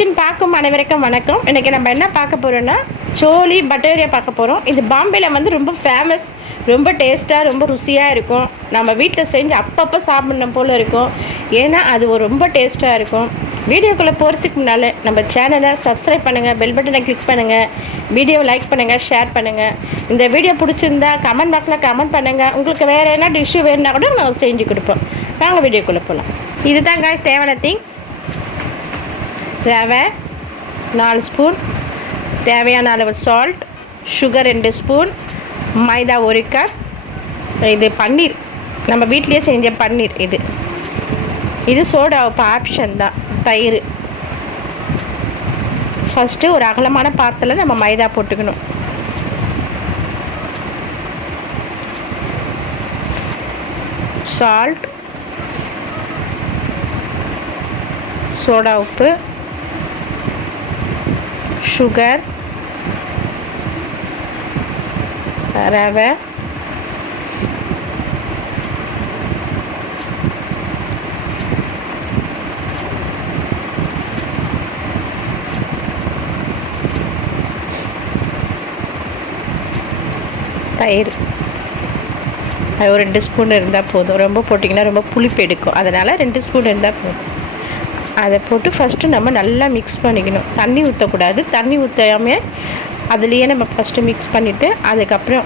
Kitchen பார்க்கும் அனைவருக்கும் வணக்கம். இன்றைக்கி நம்ம என்ன பார்க்க போகிறோன்னா சோலி பட்டேரியா பார்க்க போகிறோம். இது பாம்பேயில் வந்து ரொம்ப ஃபேமஸ், ரொம்ப டேஸ்ட்டாக, ரொம்ப ருசியாக இருக்கும். நம்ம வீட்டில் செஞ்சு அப்பப்போ சாப்பிடணும் போல் இருக்கும். ஏன்னா அது ரொம்ப டேஸ்ட்டாக இருக்கும். வீடியோக்குள்ளே போகிறதுக்கு முன்னால் நம்ம சேனலை சப்ஸ்கிரைப் பண்ணுங்கள், பெல் பட்டனை கிளிக் பண்ணுங்கள், வீடியோவை லைக் பண்ணுங்கள், ஷேர் பண்ணுங்கள். இந்த வீடியோ பிடிச்சிருந்தா கமெண்ட் பாக்ஸில் கமெண்ட் பண்ணுங்கள். உங்களுக்கு வேறு என்ன டிஷ்ஷு வேணுன்னா கூட நாங்கள் செஞ்சு கொடுப்போம். நாங்கள் வீடியோக்குள்ளே போகலாம். இதுதான் காய்ஸ் தேவையான திங்ஸ். ரவை 4 ஸ்பூன், தேவையான அளவு சால்ட், சுகர் 2 ஸ்பூன், மைதா 1 கப். இது பன்னீர், நம்ம வீட்லேயே செஞ்ச பன்னீர். இது சோடா உப்பு ஆப்ஷன் தான். தயிர். ஃபஸ்ட்டு ஒரு அகலமான பாத்திரத்தில் நம்ம மைதா போட்டுக்கணும். சால்ட், சோடா உப்பு, சுகர், ரவை, தயிர். அது ஒரு 2 ஸ்பூன் இருந்தால் போதும். ரொம்ப போட்டிங்கன்னா ரொம்ப புளிப்பு எடுக்கும். அதனால் 2 ஸ்பூன் இருந்தால் போதும். அதை போட்டு ஃபஸ்ட்டு நம்ம நல்லா மிக்ஸ் பண்ணிக்கணும். தண்ணி ஊற்றக்கூடாது. தண்ணி ஊற்றாமல் அதுலேயே நம்ம ஃபஸ்ட்டு மிக்ஸ் பண்ணிவிட்டு அதுக்கப்புறம்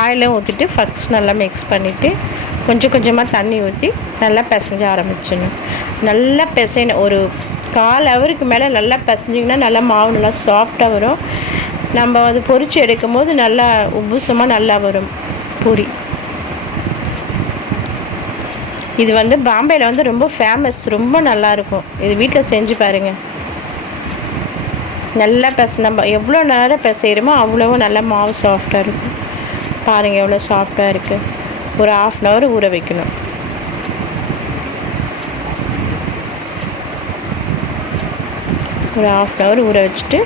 ஆயிலும் ஊற்றிட்டு ஃபஸ்ட் நல்லா மிக்ஸ் பண்ணிவிட்டு கொஞ்சம் கொஞ்சமாக தண்ணி ஊற்றி நல்லா பிசைஞ்ச ஆரம்பிச்சிடணும். நல்லா பிசையணும். ஒரு 1/4 ஹவருக்கு மேலே நல்லா பிசைஞ்சிங்கன்னா நல்லா மாவு நல்லா சாஃப்டாக வரும். நம்ம அது பொரித்து எடுக்கும் போது நல்லா உப்புசமாக நல்லா வரும் பூரி. இது வந்து பாம்பேயில் வந்து ரொம்ப ஃபேமஸ், ரொம்ப நல்லாயிருக்கும். இது வீட்டில் செஞ்சு பாருங்கள். நல்லா நம்ம எவ்வளோ நேரம் பிசைகிறோமோ அவ்வளோவும் நல்லா மாவு சாஃப்டாக இருக்கும். பாருங்கள் எவ்வளோ சாஃப்டாக இருக்குது. ஒரு 1/2 ஹவர் ஊற வைக்கணும். ஒரு 1/2 ஹவர் ஊற வச்சுட்டு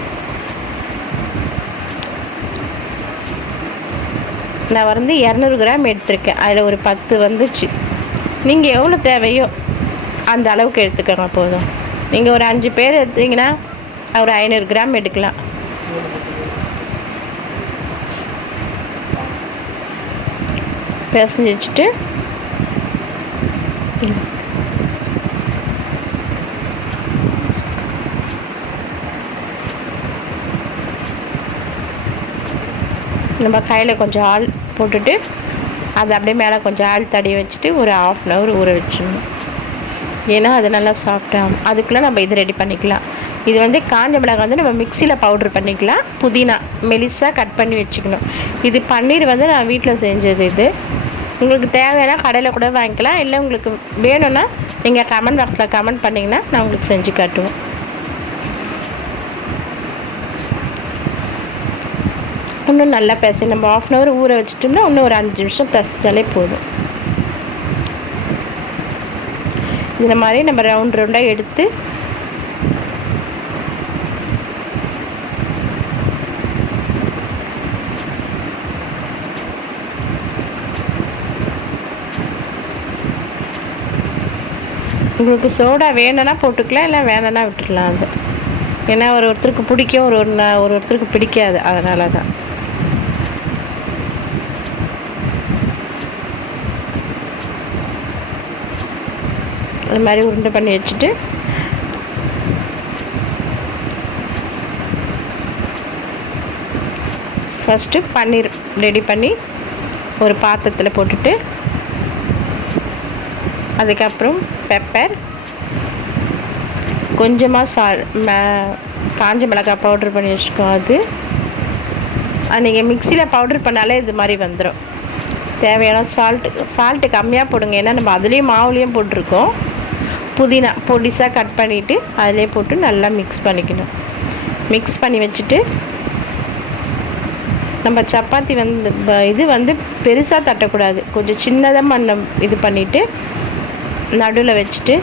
நான் வந்து 200 கிராம் எடுத்திருக்கேன். அதில் ஒரு 10 வந்துச்சு. நீங்கள் எவ்வளோ தேவையோ அந்த அளவுக்கு எடுத்துக்கோங்க போதும். நீங்கள் ஒரு 5 பேர் எடுத்தீங்கன்னா ஒரு 500 கிராம் எடுக்கலாம். பிசைஞ்சு வச்சுட்டு நம்ம கையில் கொஞ்சம் ஆள் போட்டுட்டு அது அப்படியே மேலே கொஞ்சம் ஆயில் தடி வச்சுட்டு ஒரு 1/2 ஹவர் ஊற வச்சிடணும். ஏன்னா அது நல்லா சாஃப்டாகும். அதுக்குள்ளே நம்ம இது ரெடி பண்ணிக்கலாம். இது வந்து காஞ்ச மிளகாய் வந்து நம்ம மிக்சியில் பவுட்ரு பண்ணிக்கலாம். புதினா மெலிசாக கட் பண்ணி வச்சுக்கணும். இது பன்னீர் வந்து நான் வீட்டில் செஞ்சது. இது உங்களுக்கு தேவைன்னா கடையில் கூட வாங்கிக்கலாம். இல்லை உங்களுக்கு வேணும்னா நீங்கள் கமெண்ட் பாக்ஸில் கமெண்ட் பண்ணிங்கன்னா நான் உங்களுக்கு செஞ்சு காட்டுவேன். இன்னும் நல்லா பிசை. நம்ம 1/2 ஹவர் ஊற வச்சிட்டோம்னா இன்னும் ஒரு 5 நிமிஷம் பிசைச்சாலே போதும். இந்த மாதிரி நம்ம ரவுண்டாக எடுத்து உங்களுக்கு சோடா வேணும்னா போட்டுக்கலாம், இல்லை வேணும்னா விட்டுடலாம். அது ஏன்னா ஒருத்தருக்கு பிடிக்கும், ஒருத்தருக்கு பிடிக்காது. அதனால தான். அது மாதிரி உருண்டை பண்ணி வச்சுட்டு ஃபஸ்ட்டு பன்னீர் ரெடி பண்ணி ஒரு பாத்திரத்தில் போட்டுட்டு அதுக்கப்புறம் பெப்பர், கொஞ்சமாக காஞ்ச மிளகாய் பவுட்ரு பண்ணி வச்சுக்கோம். அது நீங்கள் மிக்சியில் பவுட்ரு பண்ணாலே இது மாதிரி வந்துடும். தேவையான சால்ட்டு கம்மியாக போடுங்க. ஏன்னா நம்ம அதுலேயும் மாவுலேயும் போட்டிருக்கோம். புதினா பொடிசாக கட் பண்ணிவிட்டு அதிலே போட்டு நல்லா மிக்ஸ் பண்ணிக்கணும். மிக்ஸ் பண்ணி வச்சுட்டு நம்ம சப்பாத்தி வந்து இது வந்து பெருசாக தட்டக்கூடாது. கொஞ்சம் சின்னதாக இது பண்ணிவிட்டு நடுவில் வச்சுட்டு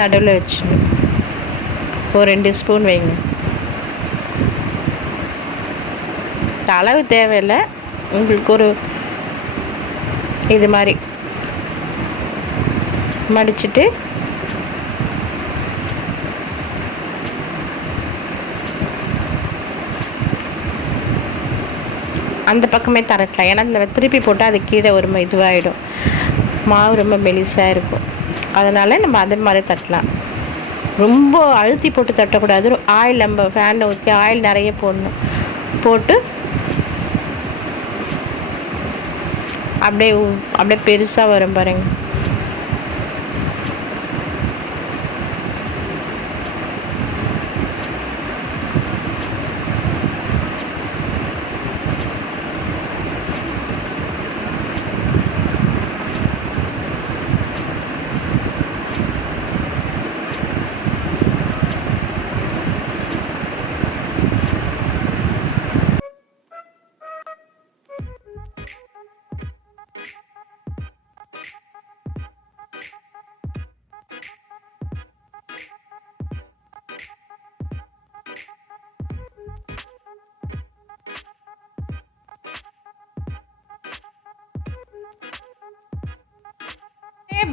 நடுவில் வச்சிடணும். ஒரு 2 ஸ்பூன் வைங்க. அளவு தேவையில்லை, உங்களுக்கு ஒரு இது மாதிரி மடிச்சுட்டு அந்த பக்கமே தரட்டலாம். ஏன்னா இந்த திருப்பி போட்டால் அது கீழே ஒரு இதுவாகிடும், மாவு ரொம்ப மெலிசாக இருக்கும். அதனால் நம்ம அதே மாதிரி தட்டலாம். ரொம்ப அழுத்தி போட்டு தட்டக்கூடாது. ஆயில் நம்ம ஃபேனில் ஊற்றி ஆயில் நிறைய போடணும். போட்டு அப்படியே பெருசாக வரும் பாருங்க.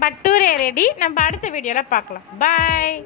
பட்டூரே ரெடி. நம்ம அடுத்த வீடியோவில் பார்க்கலாம். பாய்.